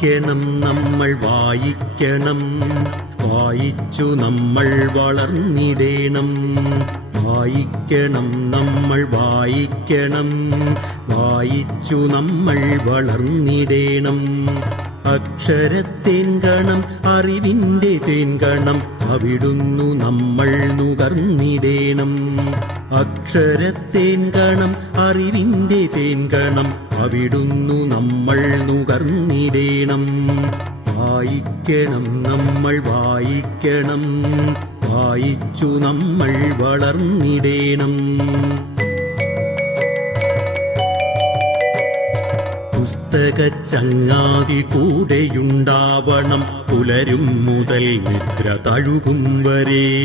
വായിക്കണം നമ്മൾ വായിക്കണം. വായിച്ചു നമ്മൾ വളർന്നിടേണം. വായിക്കണം നമ്മൾ വായിക്കണം. വായിച്ചു നമ്മൾ വളർന്നിടേണം. അക്ഷരത്തേൻകണം അറിവിന്റെ തേൻകണം അവിടുന്നു നമ്മൾ നുകർന്നിടേണം. അക്ഷരത്തേൻകണം അറിവിന്റെ തേൻകണം അവിടുന്നു നമ്മൾ നുകർന്നിടേണം. വായിക്കണം നമ്മൾ വായിക്കണം. വായിച്ചു നമ്മൾ വളർന്നിടേണം. പുസ്തക ചങ്ങാതി കൂടെയുണ്ടാവണം. പുലരും മുതൽ നിദ്ര തഴുകും വരെ.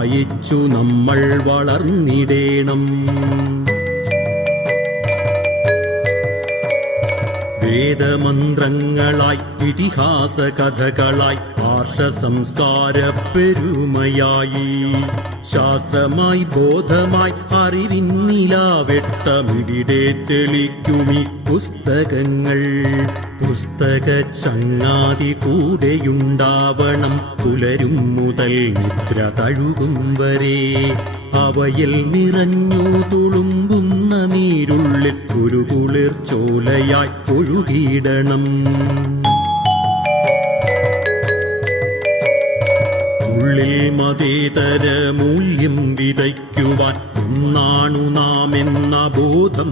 വായിച്ചു നമ്മൾ വളർന്നിടേണം. വേദമന്ത്രങ്ങളായി ഇതിഹാസ കഥകളായി ആർഷ സംസ്കാര പെരുമയായി ശാസ്ത്രമായി ബോധമായി അറിവിന്നിലാവെട്ടമിവിടെ തെളിക്കുമി പുസ്തകങ്ങൾ. പുസ്തക ചങ്ങാതി കൂടെയുണ്ടാവണം പുലരും മുതൽ നിദ്ര തഴുകും വരെ. അവയിൽ നിറഞ്ഞു തുളുമ്പുന്ന നീരുള്ളിൽ ഒരു കുളിർ ചോലയായി ഒഴുകിയിടണം. മതേതര മൂല്യം വിതയ്ക്കുവാൻ ഒന്നാണു നാം എന്ന ബോധം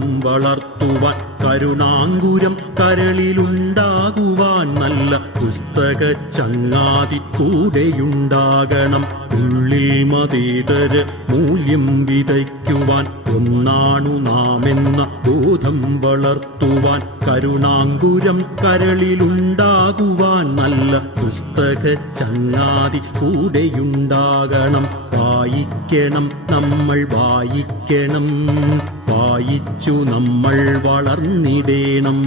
വളർത്തുവാൻ കരുണാങ്കുരം കരളിലുണ്ടാകുവാൻ നല്ല പുസ്തക ചങ്ങാതി കൂടെയുണ്ടാകണം ഉള്ളിൽ മതേതര മൂല്യം വിതയ്ക്കുവാൻ ഒന്നാണു നാമെന്ന ബോധം വളർത്തുവാൻ കരുണാങ്കുരം കരളിലുണ്ടാകുവാൻ നല്ല പുസ്തക ചങ്ങാതി കൂടെയുണ്ടാകണം വായിക്കണം നമ്മൾ വായിക്കണം. വായിച്ചു നമ്മൾ വളർന്നിടേണം.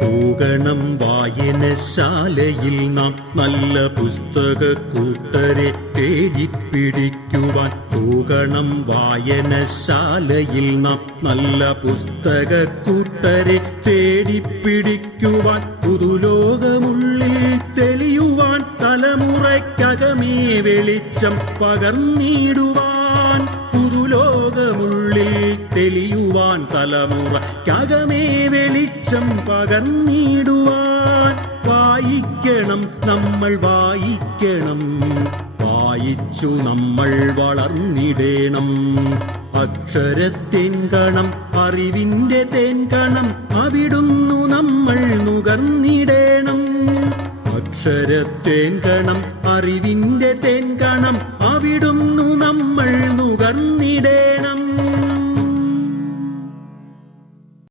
പോകണം വായനശാലയിൽ നാം നല്ല പുസ്തക കൂട്ടരെ തേടിപ്പിടിക്കുവാൻ പോകണം വായനശാലയിൽ നാം നല്ല പുസ്തക കൂട്ടരെ തേടിപ്പിടിക്കുവാൻ പുതുലോകമുള്ളിൽ തെളിയുവാൻ തലമുറയ്ക്കകമേ വെളിച്ചം പകർന്നിടുവാൻ പുതുലോകമുള്ളിൽ തെളിയുവാൻ തലമുറക്കകമേ വെളിച്ചം പകർന്നിടുവാൻ വായിക്കണം നമ്മൾ വായിക്കണം. വായിച്ചു നമ്മൾ വളർന്നിടേണം. അക്ഷരത്തിൻ കണം അറിവിന്റെ തേൻകണം അവിടുന്നു നമ്മൾ നുകർന്നിടേണം. അക്ഷരത്തേൻകണം അറിവിന്റെ തേൻകണം അവിടുന്നു നമ്മൾ നുകർന്നിടേണം.